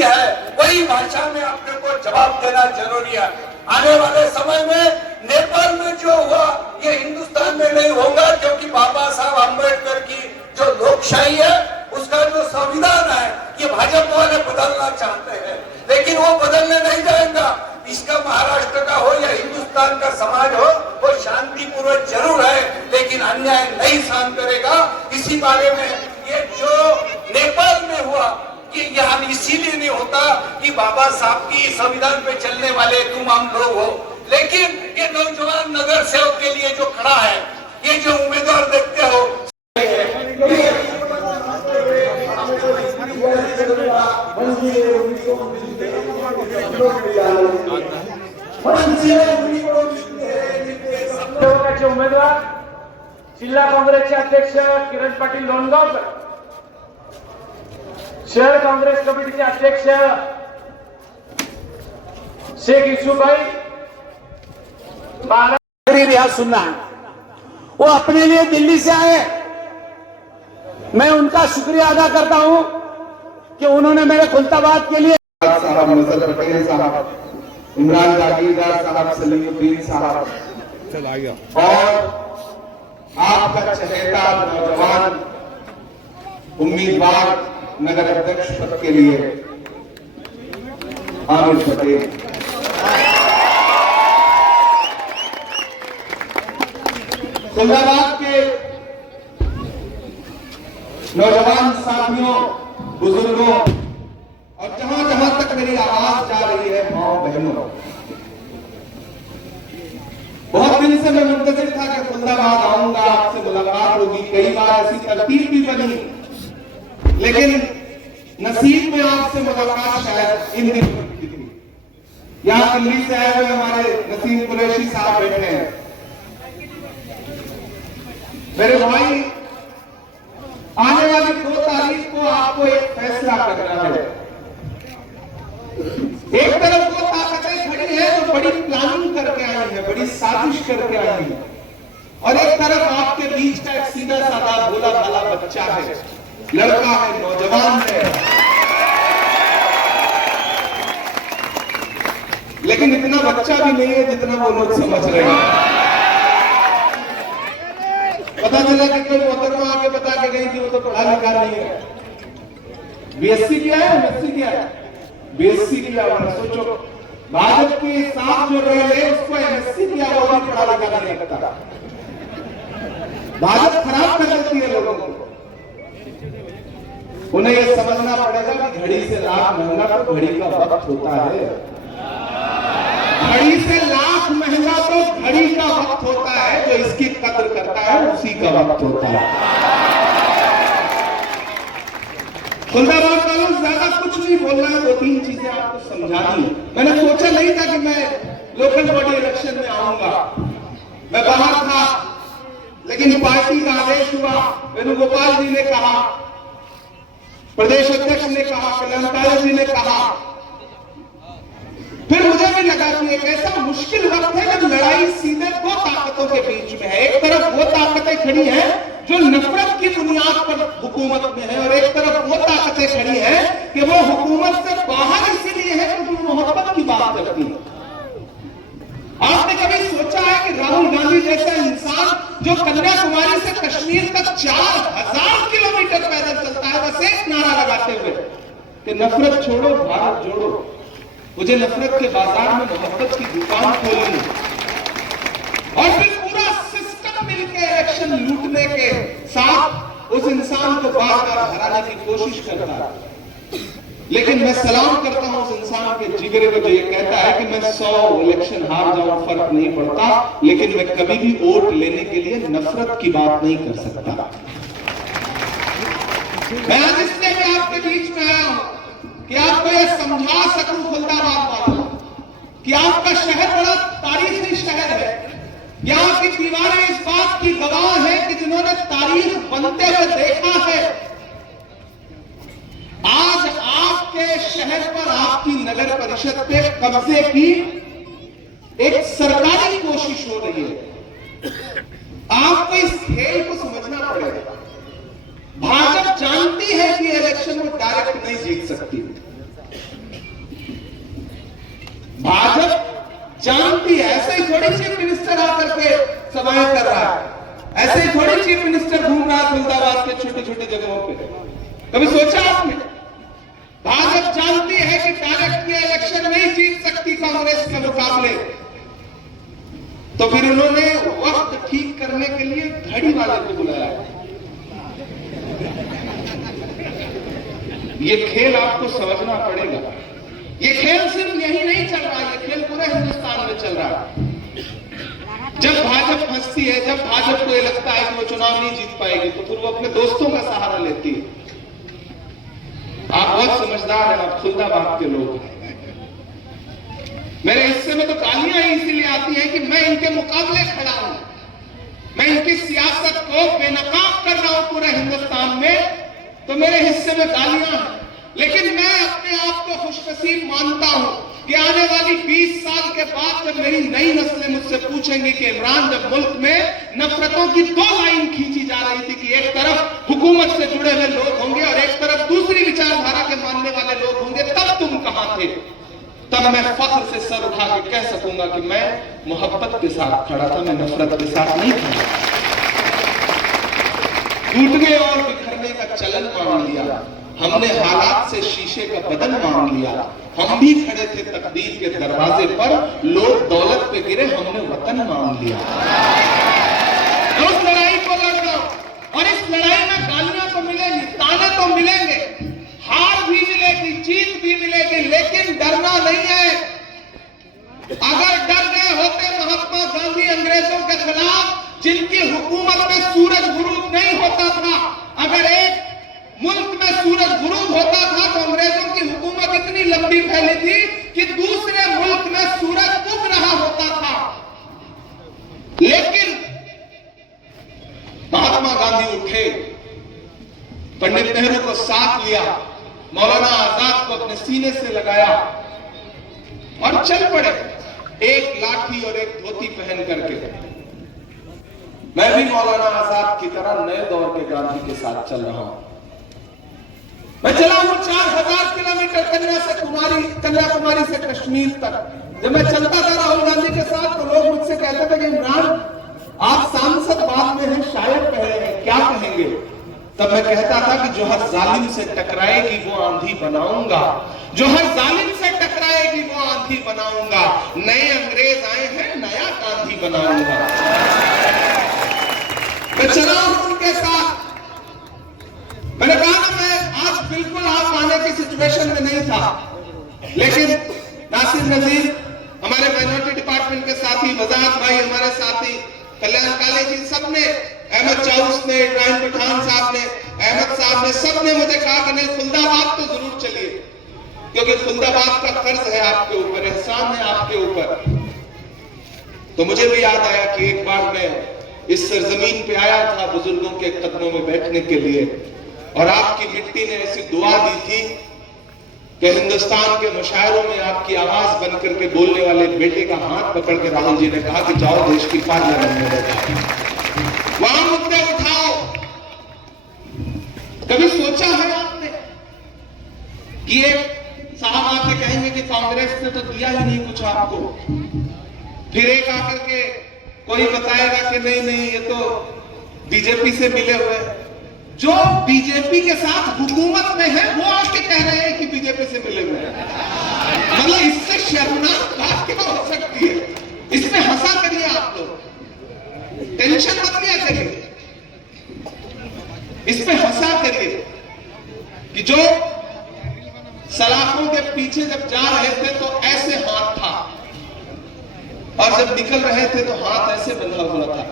वही है, वही भाषा में अपने को जवाब देना जरूरी है। आने वाले समय में नेपाल में जो हुआ ये हिंदुस्तान में नहीं होगा, क्योंकि बाबा साहब अम्बेडकर की जो लोकशाही है, उसका जो संविधान है, ये भाजपा वाले बदलना चाहते हैं, लेकिन वो बदलने नहीं जाएगा। इसका महाराष्ट्र का हो या हिंदुस्तान का समाज हो, वो शांतिपूर्वक जरूर है, लेकिन अन्याय नहीं सहन करेगा। इसी बारे में ये जो नेपाल में हुआ, ये यहाँ इसीलिए नहीं होता कि बाबा साहब की संविधान पे चलने वाले तुम हम लोग हो, लेकिन ये नौजवान नगर सेवक के लिए जो खड़ा है, ये जो उम्मीदवार देखते हो, उमेदवार जिल्हा काँग्रेसचे अध्यक्ष किरण पाटील लोणगावकर, शहर कांग्रेस कमिटीचे अध्यक्ष शेख यूसुफभाई रियाज सुनना, वो अपने लिए दिल्ली से आए। मैं उनका शुक्रिया अदा करता हूं कि उन्होंने मेरे खुलताबाद के लिए साहब, नजर पटेल साहब, इमरान जागीरदार साहब, सलीमुद्दीन साहब और आपका चहेता नौजवान उम्मीदवार नगर अध्यक्ष पद के लिए आमिर पटेल, खुलदाबाद के नौजवान साथियों, बुजुर्गों और जहां जहां तक मेरी आवाज जा रही है, माओ बहनों, बहुत दिन से मैं मुंतजिर था कि खुलदाबाद आऊंगा, आपसे मुलाकात होगी। कई बार ऐसी तरतीब भी बनी, लेकिन नसीब में आपसे मुलाकात शायद इन दिन होती थी। यहां दिल्ली से आए हुए हमारे नसीम कुरैशी साहब बैठे हैं। मेरे भाई, आने वाली 2 तारीख को आपको एक फैसला करना है। एक तरफ वो ताकतें खड़ी है जो बड़ी प्लानिंग करके आई है, बड़ी साजिश करके आई है, और एक तरफ आपके बीच का एक सीधा साधा भोला भाला बच्चा है, लड़का है, नौजवान है, लेकिन इतना बच्चा भी नहीं है जितना वो लोग समझ रहे हैं। पता चला कि कोई मोहतरमा आके बता के गई कि वो तो पढ़ा लिखा नहीं है, बीएससी किया है, एमएससी किया है, बीएससी किया हुआ। सोचो, भाजपा के साथ जो रहे उसको एमएससी किया हुआ भी पढ़ा लिखा नहीं लगता। भाजपा खराब कर देती है लोगों को। उन्हें यह समझना पड़ेगा कि घड़ी से लाख महंगा तो घड़ी का वक्त होता है, घड़ी से लाख महंगा तो घड़ी का वक्त होता है। जो इसकी कद्र करता है उसी का वक्त होता है। खुलदाबाद वालों, ज्यादा कुछ नहीं बोलना है, 2-3 चीजें आपको समझानी है। मैंने सोचा नहीं था कि मैं लोकल बॉडी इलेक्शन में आऊंगा, मैं बाहर था, लेकिन पार्टी का आदेश हुआ, वेणुगोपाल जी ने कहा, प्रदेश अध्यक्ष ने कहा, कल्याणकारी जी ने कहा, फिर मुझे भी लगा कि एक ऐसा मुश्किल वक्त है जब लड़ाई सीधे 2 ताकतों के बीच में है। एक तरफ वो ताकतें खड़ी हैं जो नफरत की बुनियाद पर हुकूमत में है, और एक तरफ वो ताकतें खड़ी हैं कि वो हुकूमत से बाहर इसीलिए है क्योंकि वो मोहब्बत की बात करती है। आपने कभी सोचा है कि राहुल गांधी जैसा इंसान जो कन्याकुमारी से कश्मीर तक 4000 किलोमीटर पैदल चलता है, बस एक नारा लगाते हुए कि नफरत छोड़ो, भारत जोड़ो, मुझे नफरत के बाजार में मोहब्बत की दुकान खोलनी, और फिर पूरा सिस्टम मिलकर इलेक्शन लूटने के साथ उस इंसान को बार बार हराने की कोशिश करता है। लेकिन मैं सलाम करता हूं उस इंसान के जिगरे को जो ये कहता है कि मैं 100 इलेक्शन हार जाऊं, फर्क नहीं पड़ता, लेकिन मैं कभी भी वोट लेने के लिए नफरत की बात नहीं कर सकता। मैं आज इसलिए भी आपके बीच में आया हूं कि आपको यह समझा सकूं खुलदाबाद वालों कि आपका शहर बड़ा तारीखी शहर है। यहाँ की दीवारें इस बात की गवाह है कि जिन्होंने तारीख बनते हुए देखा है, आज आपके शहर पर, आपकी नगर परिषद पे कब्जे की एक सरकारी कोशिश हो रही है। आपको इस खेल को समझना पड़ेगा। भाजपा जानती है कि इलेक्शन में डायरेक्ट नहीं जीत सकती, थोड़ी चीफ मिनिस्टर आकर के सभाएं कर रहा है, ऐसे ही थोड़ी चीफ मिनिस्टर घूम रहा है फरीदाबाद के छोटी छोटी जगहों पे। कभी सोचा आपने? भाजपा जानती है कि डायरेक्ट के इलेक्शन नहीं जीत सकती कांग्रेस के मुकाबले, तो फिर उन्होंने वक्त ठीक करने के लिए घड़ी वाले को बुलाया। ये खेल आपको समझना पड़ेगा। ये खेल सिर्फ यही नहीं चल रहा, ये खेल पूरे हिंदुस्तान में चल रहा है। जब भाजपा फंसती है, जब भाजपा को ये लगता है कि वो चुनाव नहीं जीत पाएगी, तो फिर वो अपने दोस्तों का सहारा लेती है। आप बहुत समझदार हैं, आप खुल्दाबाद के लोग हैं। मेरे हिस्से में तो गालियां इसीलिए आती हैं कि मैं इनके मुकाबले खड़ा हूं, मैं इनकी सियासत को बेनकाब कर रहा हूं पूरे हिंदुस्तान में, तो मेरे हिस्से में गालियां हैं। लेकिन मैं अपने आप को खुशनसीब मानता हूं कि आने वाली 20 साल के बाद जब मेरी नई नस्लें मुझसे पूछेंगी कि इमरान, जब मुल्क में नफरतों की 2 लाइन खींची जा रही थी कि एक तरफ हुकूमत से जुड़े हुए लोग होंगे और एक तरफ दूसरी विचारधारा के मानने वाले लोग होंगे, तब तुम कहां थे? तब मैं फख्र से सर उठा के कह सकूंगा कि मैं मोहब्बत के साथ खड़ा था, मैं नफरत के साथ नहीं खड़ा। टूटने और बिखरने का चलन मान लिया हमने, हालात से शीशे का बदन मान लिया। हम भी खड़े थे तकदीर के दरवाजे पर, लोग दौलत पे गिरे, हमने वतन मान लिया। उस लड़ाई को लड़ रहा हूं और इस लड़ाई में गालियां तो मिलेंगी, ताने तो मिलेंगे, हार भी मिलेगी, जीत भी मिलेगी, लेकिन डरना नहीं है। अगर डर गए होते महात्मा गांधी अंग्रेजों के खिलाफ, जिनकी हुकूमत में सूरज गुरूब नहीं होता था, अगर एक मुल्क में सूरज गुरूब होता था तो अंग्रेजों की हुकूमत इतनी लंबी फैली थी कि दूसरे मुल्क में सूरज उग रहा होता था। लेकिन महात्मा गांधी उठे, पंडित नेहरू को साथ लिया, मौलाना आजाद को अपने सीने से लगाया और चल पड़े, एक लाठी और एक धोती पहन करके। मैं भी मौलाना आजाद की तरह नए दौर के गांधी के साथ चल रहा हूं। मैं चला हूं 4000 किलोमीटर कन्याकुमारी से कश्मीर तक। जब मैं चलता था राहुल गांधी के साथ, तो लोग मुझसे कहते थे कि इमरान, आप सांसद बाद में हैं, शायद पहले हैं, क्या कहेंगे? तब मैं कहता था कि जो हर जालिम से टकराएगी वो आंधी बनाऊंगा, जो हर जालिम से टकराएगी वो आंधी बनाऊंगा। नए अंग्रेज आए हैं, नया गांधी बनाऊंगा। मैं चला हूं उनके साथ। मैंने कहा ना, मैं आज बिल्कुल आप आने की सिचुएशन में नहीं था, लेकिन नासिर नजीर हमारे माइनॉरिटी डिपार्टमेंट के साथी, वजाहत भाई हमारे साथी, कल्याण काले जी, सबने, अहमद चाउस ने, इब्राहिम पठान साहब ने, अहमद साहब ने, सबने मुझे कहा कि नहीं, खुल्दाबाद तो जरूर चलिए, क्योंकि खुल्दाबाद का कर्ज है आपके ऊपर, एहसान है आपके ऊपर। तो मुझे भी याद आया कि एक बार मैं इस सरजमीन पे आया था बुजुर्गों के कदमों में बैठने के लिए, और आपकी मिट्टी ने ऐसी दुआ दी थी कि हिंदुस्तान के मुशायरों में आपकी आवाज बनकर के बोलने वाले बेटे का हाथ पकड़ के राहुल जी ने कहा कि जाओ देश की पार्लियामेंट में बैठो, वहां मुद्दे उठाओ। कभी सोचा है आपने कि एक साहब आके कहेंगे कि कांग्रेस ने तो दिया ही नहीं कुछ आपको, फिर एक आकर के कोई बताएगा कि नहीं नहीं ये तो बीजेपी से मिले हुए हैं। जो बीजेपी के साथ हुकूमत में है वो आके कह रहे हैं कि बीजेपी से मिले हुए हैं। मतलब इससे शर्मनाक बात क्या हो सकती है? इसमें हंसा करिए आप लोग, टेंशन मत लिया करिए, इसमें हंसा करिए कि जो सलाखों के पीछे जब जा रहे थे तो ऐसे हाथ था, और जब निकल रहे थे तो हाथ ऐसे बंधा हुआ था।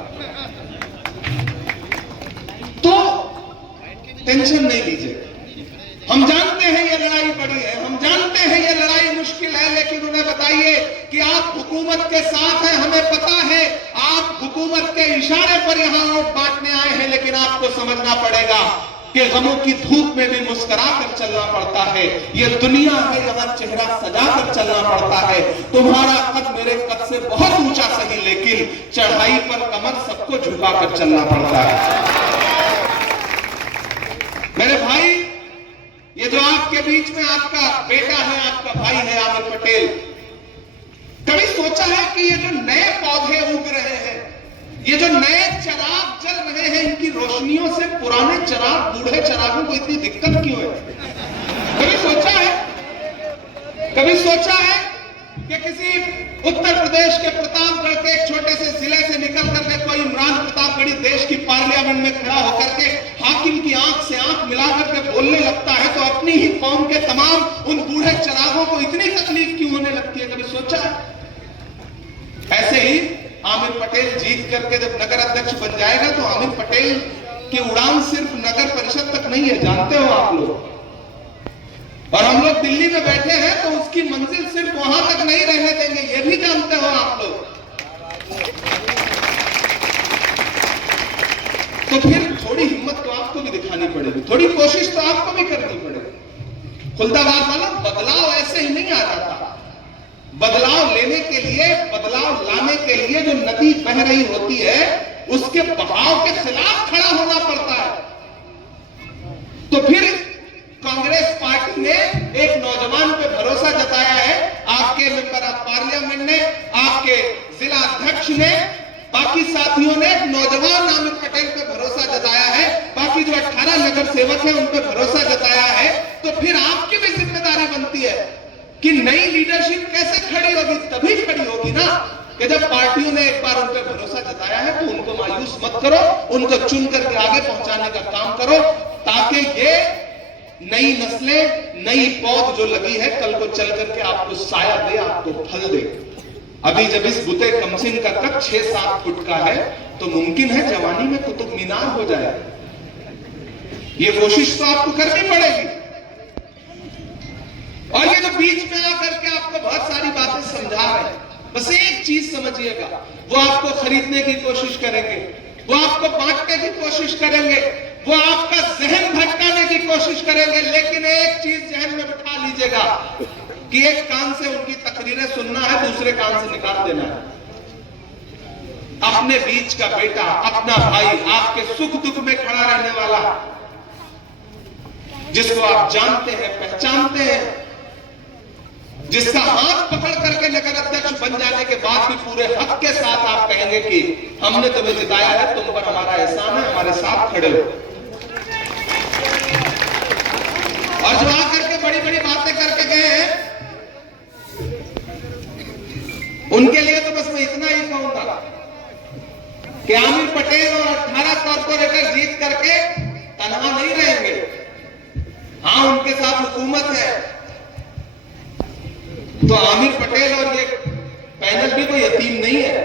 तो टेंशन नहीं लीजिए, हम जानते हैं ये लड़ाई बड़ी है, हम जानते हैं ये लड़ाई मुश्किल है, लेकिन उन्हें बताइए कि आप हुकूमत के साथ हैं, हमें पता है आप हुकूमत के इशारे पर यहां वोट बांटने आए हैं, लेकिन आपको समझना पड़ेगा कि गमों की धूप में भी मुस्कुरा कर चलना पड़ता है। ये दुनिया है, यहाँ चेहरा सजा कर चलना पड़ता है। तुम्हारा कद मेरे कद से बहुत ऊंचा सही, लेकिन चढ़ाई पर कमर सबको झुका कर चलना पड़ता है। मेरे भाई, ये जो आपके बीच में आपका बेटा है, आपका भाई है, आमिर पटेल, कभी सोचा है कि ये जो नए पौधे उग रहे हैं, ये जो नए चिराग जल रहे हैं, इनकी रोशनियों से पुराने चिराग, बूढ़े चिरागों को इतनी दिक्कत क्यों है? कभी सोचा है कि किसी उत्तर प्रदेश के प्रतापगढ़ के एक छोटे से जिले से निकल करके कोई इमरान प्रतापगढ़ी देश की पार्लियामेंट में खड़ा होकर के हाकिम की आंख से आंख मिलाकर के बोलने लगता है तो अपनी ही कौम के तमाम उन बूढ़े चिरागों को इतनी तकलीफ क्यों होने लगती है? कभी सोचा है? ऐसे ही आमिर पटेल जीत करके जब नगर अध्यक्ष बन जाएगा तो आमिर पटेल की उड़ान सिर्फ नगर परिषद तक नहीं है, जानते हो आप लोग। और हम लोग दिल्ली में बैठे हैं तो उसकी मंजिल सिर्फ वहां तक नहीं रहने देंगे, ये भी जानते हो आप लोग। तो फिर थोड़ी हिम्मत तो आपको भी दिखानी पड़ेगी, थोड़ी कोशिश तो आपको भी करनी पड़ेगी। खुलदाबाद वाला बदलाव ऐसे ही नहीं आ जाता। बदलाव लेने के लिए, बदलाव लाने के लिए जो नदी बह रही होती है उसके बहाव के खिलाफ खड़ा होना पड़ता है। तो फिर कांग्रेस पार्टी ने एक नौजवान पे भरोसा जताया है, आपके मेंबर ऑफ पार्लियामेंट ने, आपके जिला अध्यक्ष ने, बाकी साथियों ने नौजवान आमिर पटेल पे भरोसा जताया है, बाकी जो 18 नगर सेवक हैं उन पे भरोसा जताया है। तो फिर आपकी भी जिम्मेदारी बनती है कि नई लीडरशिप कैसे खड़ी होगी? तभी खड़ी होगी ना कि जब पार्टियों ने एक बार उन पे भरोसा जताया है। तो उनको मायूस मत करो, उनको चुन करके आगे पहुंचाने का काम करो, ताकि ये नई नस्लें, नई पौध जो लगी है कल को चल करके आपको साया दे, आपको फल दे। अभी जब इस बुते कमसिन का कद 6-7 फुट का है तो मुमकिन है जवानी में कुतुब मीनार हो जाए। ये कोशिश तो आपको करनी पड़ेगी। और ये जो बीच में आकर के आपको बहुत सारी बातें समझा रहे हैं, बस एक चीज समझिएगा, वो आपको खरीदने की कोशिश करेंगे, वो आपको बांटने की कोशिश करेंगे, वो आपका जहन भटकाने की कोशिश करेंगे। लेकिन एक चीज जहन में बिठा लीजिएगा कि एक कान से उनकी तकरीरें सुनना है, दूसरे कान से निकाल देना है। अपने बीच का बेटा, अपना भाई, आपके सुख दुख में खड़ा रहने वाला, जिसको आप जानते हैं, पहचानते हैं, जिसका हाथ पकड़ करके नगर अध्यक्ष बन जाने के बाद भी पूरे हक के साथ आप कहेंगे कि हमने तुम्हें जिताया है, तुम पर हमारा एहसान है, हमारे साथ खड़े हो। और जो आकर के बड़ी बड़ी बातें करके गए हैं, उनके लिए तो बस मैं इतना ही कहूंगा कि आमिर पटेल और 18 कॉर्पोरेटर जीत करके तनहा नहीं रहेंगे। हाँ, उनके साथ हुकूमत है, तो आमिर पटेल और ये पैनल भी कोई यतीम नहीं है।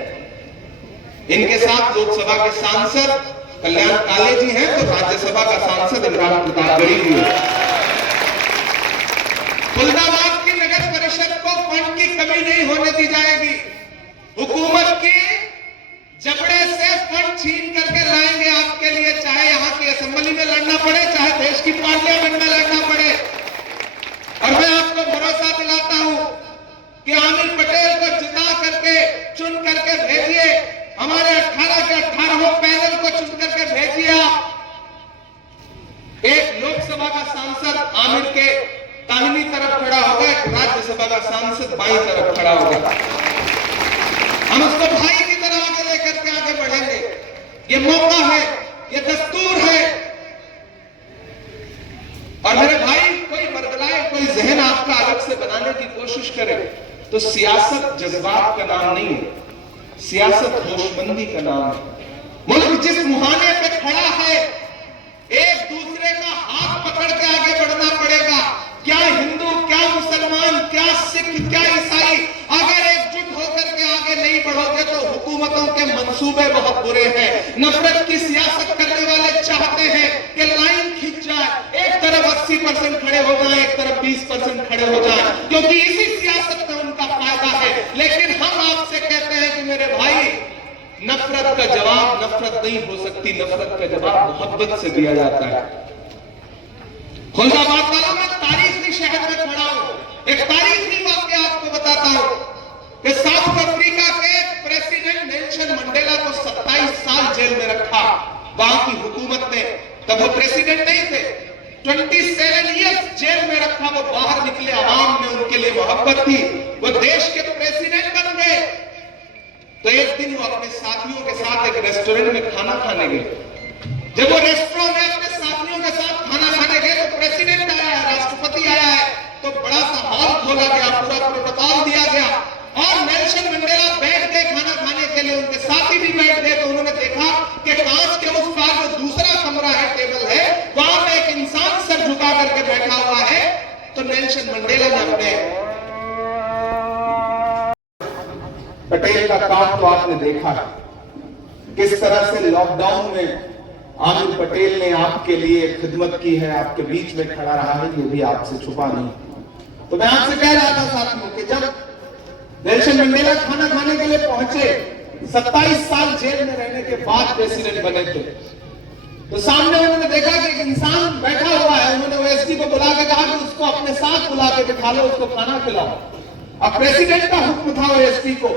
इनके साथ लोकसभा के सांसद कल्याण काले जी हैं, तो राज्यसभा का सांसद इमरान प्रतापगढ़ी जी है। खुलदाबाद की नगर परिषद को फंड की कमी नहीं होने दी जाएगी। हुकूमत की जबड़े से फंड छीन करके लाएंगे आपके लिए, चाहे यहाँ की असेंबली में लड़ना पड़े, चाहे देश की पार्लियामेंट में लड़ना पड़े। और मैं आपको भरोसा दिलाता हूं कि आमिर पटेल को जिता करके, चुन करके भेजिए, हमारे 18 के 18 पैनल को चुन करके भेजिए। आप एक लोकसभा का सांसद आमिर के दाहिनी तरफ खड़ा होगा, एक राज्यसभा का सांसद बाईं तरफ खड़ा होगा। हम उसको भाई की तरह आगे लेकर के आगे बढ़ेंगे। ये मौका है, ये दस्तूर है। और मेरे भाई, कोई बदलाए, कोई जहन आपका अलग से बनाने की कोशिश करे तो सियासत जज्बात का नाम नहीं है, सियासत होशमंदी का नाम है। मुल्क जिस मुहाने पे खड़ा है, एक दूसरे का हाथ पकड़ के आगे बढ़ना पड़ेगा। क्या हिंदू, क्या मुसलमान, क्या सिख, क्या ईसाई, अगर एकजुट होकर के आगे नहीं बढ़ोगे तो हुकूमतों के मंसूबे बहुत बुरे हैं। नफरत की सियासत करने वाले चाहते हैं कि लाइन खिंच जाए, एक तरफ 80% खड़े हो जाए, एक तरफ 20% खड़े हो जाए, क्योंकि इसी सियासत में उनका फायदा है। लेकिन हम आपसे कहते हैं कि मेरे भाई, नफरत का जवाब नफरत नहीं हो सकती, नफरत का जवाब मोहब्बत से दिया जाता है। खुलदाबाद वाला मैं तारीखी शहर में खड़ा हूं, एक तारीखी वाक्य आपको बताता हूं कि साउथ अफ्रीका के प्रेसिडेंट नेल्सन मंडेला को 27 साल जेल में रखा वहां की हुकूमत ने। तब वो प्रेसिडेंट नहीं थे, 27 ईयर्स जेल में रखा। वो बाहर निकले, आवाम में उनके लिए मोहब्बत थी, वो देश के प्रेसिडेंट बन गए। रेस्टोरेंट में खाना खाने गए। जब वो रेस्टोरेंट में अपने साथियों के साथ खाना खाने गए तो प्रेसिडेंट आया है, राष्ट्रपति आया है, तो बड़ा सा हॉल खोला गया, पूरा प्रोटोकॉल दिया गया और नेल्सन मंडेला बैठ गए खाना खाने के लिए। उनके साथी भी बैठ गए तो उन्होंने देखा कि कांच के उस पार जो दूसरा कमरा है, टेबल है, वहां पे एक इंसान सर झुका करके बैठा हुआ है। तो नेल्सन मंडेला ने अपने पटेल का काम तो आपने देखा है, किस तरह से लॉकडाउन में आमिर पटेल ने आपके लिए खिदमत की है, आपके बीच में खड़ा रहा है, ये भी आपसे छुपा नहीं। तो मैं आपसे कह रहा था साथियों कि जब नेल्सन मंडेला खाना खाने के लिए पहुंचे, 27 साल जेल में रहने के बाद प्रेसिडेंट बने थे, तो सामने उन्होंने देखा कि एक इंसान बैठा हुआ है। उन्होंने ओएसडी को बुला के कहा कि उसको अपने साथ बुला के बिठा लो, उसको खाना खिलाओ। अब प्रेसिडेंट का हुक्म था ओएसडी को,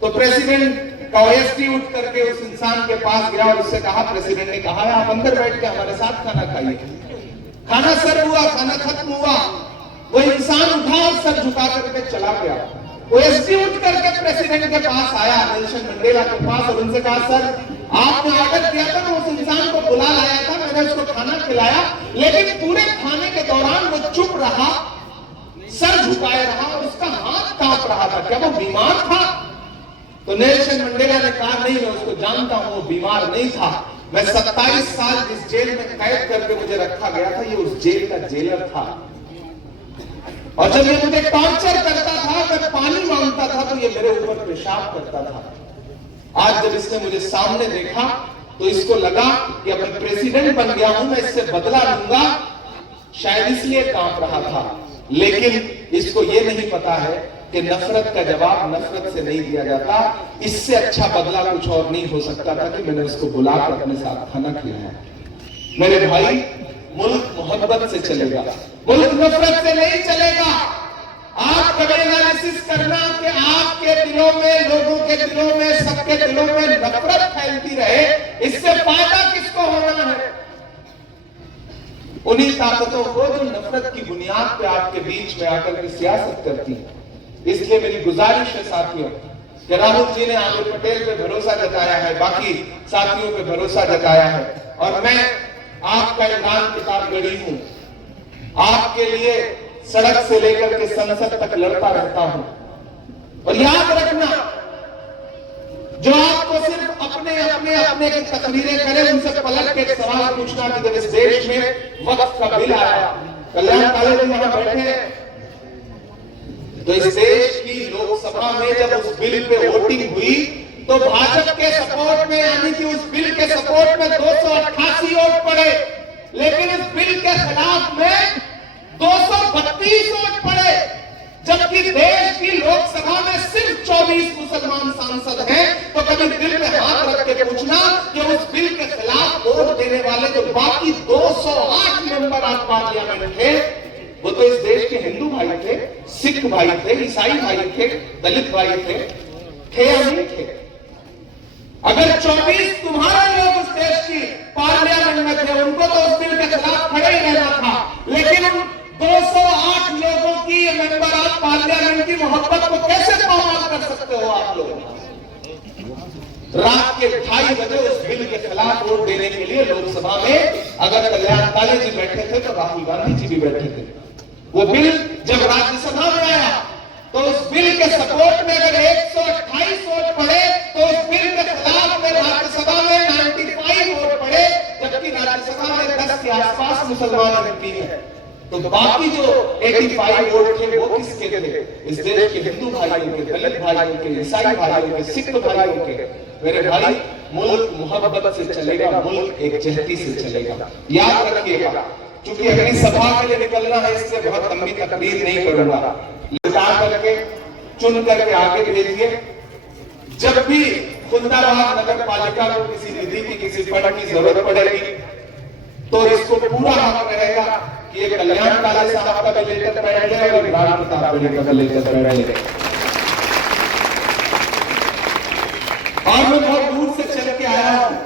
तो प्रेसिडेंट का ओएसडी उठ करके उस इंसान के पास गया और उससे कहा, प्रेसिडेंट ने कहा है आप अंदर बैठ के हमारे साथ खाना खाइए। खाना सर्व हुआ, खाना खत्म हुआ, वो इंसान उठा और सर झुका करके चला गया। ओएसडी उठ करके प्रेसिडेंट के पास आया, नेल्सन मंडेला के पास, और उनसे कहा, सर आपने ऑर्डर किया था, मैं उस इंसान को बुला लाया था, मैंने उसको खाना खिलाया, लेकिन पूरे खाने के दौरान वो चुप रहा, सर झुकाए रहा और उसका हाथ कांप रहा था, क्या वो बीमार था? तो नेल्सन मंडेला ने कहा, नहीं मैं उसको जानता हूं, वो बीमार नहीं था। मैं 27 साल जिस जेल में कैद करके मुझे रखा गया था, ये उस जेल का जेलर था, और जब ये मुझे टॉर्चर करता था, मैं पानी मांगता था तो ये मेरे ऊपर पेशाब करता था। आज जब इसने मुझे सामने देखा तो इसको लगा कि अब मैं प्रेसिडेंट बन गया हूं, मैं इससे बदला लूंगा, शायद इसलिए कांप रहा था। लेकिन इसको ये नहीं पता है कि नफरत का जवाब नफरत से नहीं दिया जाता। इससे अच्छा बदला कुछ और नहीं हो सकता था कि मैंने उसको बुलाकर अपने साथ खाना खिलाया। मेरे भाई, मुल्क मोहब्बत से चलेगा, मुल्क नफरत से नहीं चलेगा। आप कभी एनालिसिस करना कि आपके दिलों में, लोगों के दिलों में, सबके दिलों में नफरत फैलती रहे, इससे फायदा किसको होना है? उन्हीं ताकतों को जो नफरत की बुनियाद पे आपके बीच में आकर के सियासत करती है। इसलिए मेरी गुजारिश है साथियों कि राहुल जी ने आमिर पटेल पे भरोसा जताया है, बाकी साथियों पे भरोसा जताया है, और मैं आपका ईमान किताब गढ़ी हूं, आपके लिए सड़क से लेकर के संसद तक लड़ता रहता हूं। और याद रखना, जो आपको सिर्फ अपने अपने अपने की तकरीरें करे, उनसे पलट के एक सवाल पूछना कि जब इस देश में वक्फ का बिल आया, कल्याण काले जी यहां बैठे हैं, तो इस देश की लोकसभा में जब उस बिल पे वोटिंग हुई तो भाजपा के सपोर्ट में, यानी कि उस बिल के सपोर्ट में 288 वोट पड़े, लेकिन इस बिल के खिलाफ में 232 वोट पड़े, जबकि देश की लोकसभा में सिर्फ 24 मुसलमान सांसद हैं। तो कभी दिल में हाथ रख के पूछना कि उस बिल के खिलाफ वोट देने वाले जो बाकी 208 मेंबर ऑफ पार्लियामेंट थे, वो तो इस देश के हिंदू भाई थे, सिख भाई थे, ईसाई भाई थे, दलित भाई थे या नहीं थे? अगर 24 तुम्हारे लोग उस देश की पार्लियामेंट में थे, उनको तो उस बिल के खिलाफ खड़े ही रहना था, लेकिन 208 लोगों की मेंबर ऑफ पार्लियामेंट की मोहब्बत को कैसे पामाल कर सकते हो आप लोग? रात के 2:30 बजे उस बिल के खिलाफ वोट देने के लिए लोकसभा में अगर कल्याण काले जी बैठे थे तो राहुल गांधी जी भी बैठे थे। वो बिल जब राज्यसभा में आया तो उस बिल के सपोर्ट में अगर 128 वोट पड़े तो उस बिल के खिलाफ में राज्यसभा में 95 वोट पड़े, जबकि राज्यसभा में 10 के आसपास मुसलमान एमपी हैं। तो बाकी जो 85 वोट थे वो किसके थे? इस देश के हिंदू भाइयों के, दलित भाइयों के, ईसाई भाइयों के, सिख भाइयों के। मेरे भाई, मुल्क मोहब्बत से चलेगा, मुल्क एक जहती से चलेगा। याद रखिएगा, क्योंकि अगली सभा के लिए निकलना है, इसलिए बहुत लंबी तकरीर नहीं करूंगा। लिखा करके, चुन करके आगे भेजिए। जब भी खुलदाबाद नगर पालिका को किसी निधि की, किसी फंड की जरूरत पड़ेगी तो इसको पूरा हक रहेगा कि ये कल्याण काले साहब का भी लेटर पैड है और इमरान प्रताप बड़े का भी लेटर पैड है। और मैं बहुत दूर से चल के आया हूं।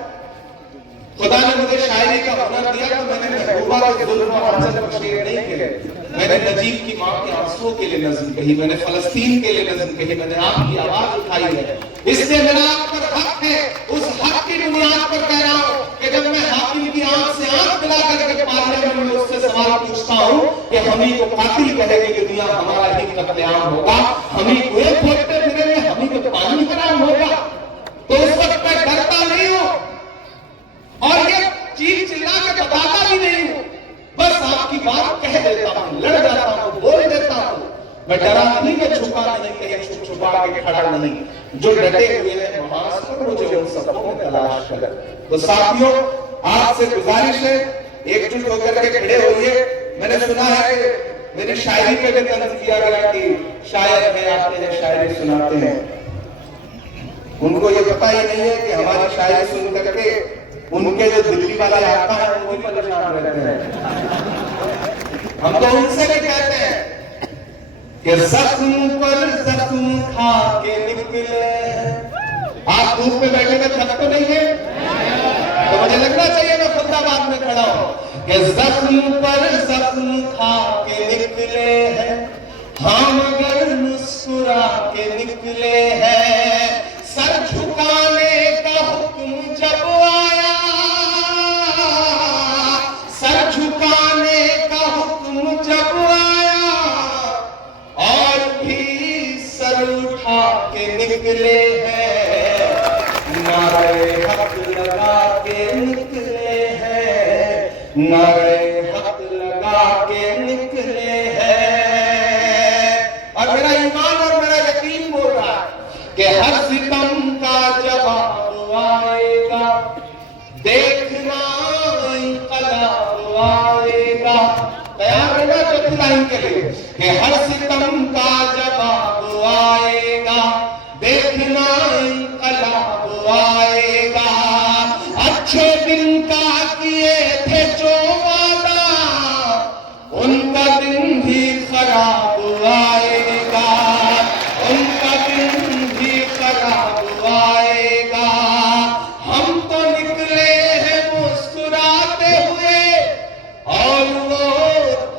खुदा ने मुझे शायरी का हुनर दिया तो मैंने महबूबा के जुल्म और अनशन को शेर नहीं किया। मैंने नजीब की मां के आंसुओं के लिए नज़्म कही, मैंने फलस्तीन के लिए नज़्म कही, मैंने आपकी आवाज उठाई है। इसलिए मेरा आप पर हक है, उस हक की बुनियाद पर कह रहा हूं कि जब मैं हाकिम की आंख से आंख मिला करके पार्लियामेंट में उससे सवाल पूछता हूं कि हम ही को कातिल कहेंगे कि दुनिया हमारा ही कत्लेआम होगा, हम ही कुएं खोदते फिरेंगे, हम ही को पानी हराम होगा, तो उस वक्त मैं डरता नहीं हूं और ये चीख चिल्ला के बताता भी नहीं हूं, बस आपकी बात कह देता हूं, लड़ जाता हूं, बोल देता हूं। मैं डरा नहीं, मैं छुपा नहीं, कहीं छुप छुपा के खड़ा नहीं। जो डटे हुए हैं महासुर मुझे उन सबको में तलाश कर। तो साथियों, आपसे गुजारिश है, एकजुट होकर के खड़े होइए। मैंने सुना है कि मेरी शायरी पे भी तंज किया गया कि शायर है, आते हैं शायरी सुनाते हैं। उनको ये पता ही नहीं है कि हमारी शायरी सुन करके उनके जो दिल्ली वाले आता है वो परेशान रहते हैं। हम तो उनसे भी कहते हैं कि जख्म पर जख्म खा के निकले। आप धूप में बैठे में थक तो नहीं है, तो मुझे लगना चाहिए मैं फरीदाबाद में खड़ा हूं कि जख्म पर जख्म खा के निकले हैं, हम अगर मुस्कुरा के निकले हैं, सर झुकाने का हुक्म जब आया, सर झुकाने का हुक्म जब आया और भी सर उठा के निकले हैं, नारे हक लगा के निकले हैं, नारे हक लगा के निकले हैं। और मेरा ईमान और मेरा यकीन बोल रहा है कि हर सितम का जवाब आएगा, देखना इंकलाब आएगा। तैयार रहना चौथी लाइन के लिए कि हर सितम का जवाब आएगा, देखना इंकलाब आएगा। अच्छे दिन का किए थे जो वादा, उनका दिन भी खराब आएगा, उनका दिन भी खराब आएगा। हम तो निकले हैं मुस्कुराते हुए और वो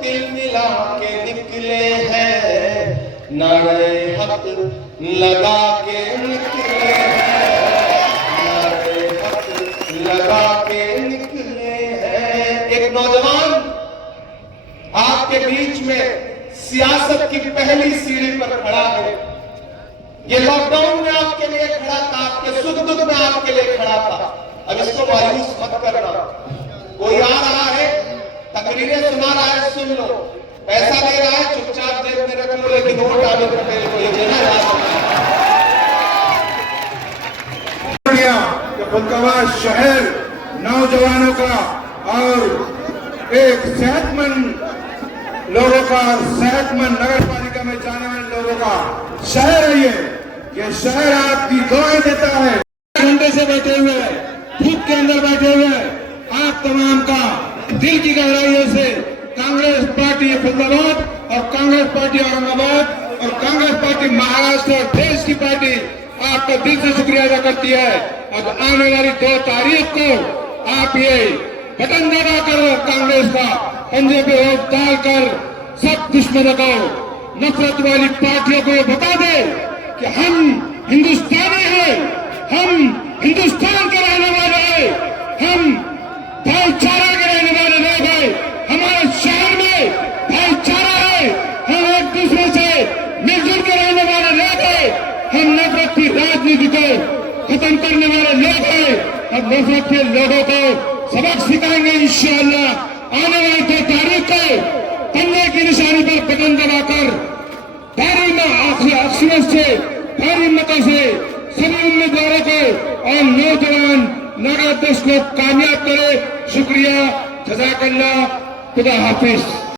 तिल मिला के निकले हैं, नारे हक लगा के निकले हैं, नारे हक लगा के निकले हैं। एक नौजवान आपके बीच में सियासत की पहली सीढ़ी पर खड़ा है। ये लॉकडाउन में आपके लिए खड़ा था, आपके सुख दुख में आपके लिए खड़ा था। अब इसको मायूस मत करना। कोई आ रहा है, तकरीरें सुना रहा है, सुन लो, पैसा दे रहा है, चुपचाप जेब में रख लो, लेकिन वोट डालो पटेल को, ये देना जा सकता है। फुलकाबाद शहर नौजवानों का और एक सेहतमंद लोगों का, सेहतमंद नगर पालिका में जाने वाले लोगों का शहर है। ये शहर आपकी दुआएं देता है। घंटे से बैठे हुए, धूप के अंदर बैठे हुए आप तमाम का दिल की गहराइयों से कांग्रेस पार्टी फरीदाबाद और कांग्रेस पार्टी औरंगाबाद और कांग्रेस पार्टी महाराष्ट्र और देश की पार्टी आपका दिल से शुक्रिया अदा करती है। अब आने वाली 2 तारीख को आप ये बटन दबाकर कांग्रेस का पंजे पे वोट डालकर सब दुश्मनों को, नफरत वाली पार्टियों को ये बता दे कि हम हिंदुस्तानी हैं, हम हिंदुस्तान के रहने वाले हैं, हम भाईचारा के रहने वाले लोग हैं। हमारे शहर में भाईचारा है, हम एक दूसरे से मिलजुल के रहने वाले लोग हैं, हम नफरत की राजनीति को खत्म करने वाले लोग हैं। अब नफरत के लोगों को सबक सिखाएंगे इंशाअल्लाह। आने वाली 2 तारीख को पंजे की निशानी पर बटन दबाकर भारी अक्सर से, भारी मतों से सभी उम्मीदवारों को और नौजवान नगर देश को कामयाब करे। शुक्रिया, जज़ाकल्लाह, खुदा हाफिज।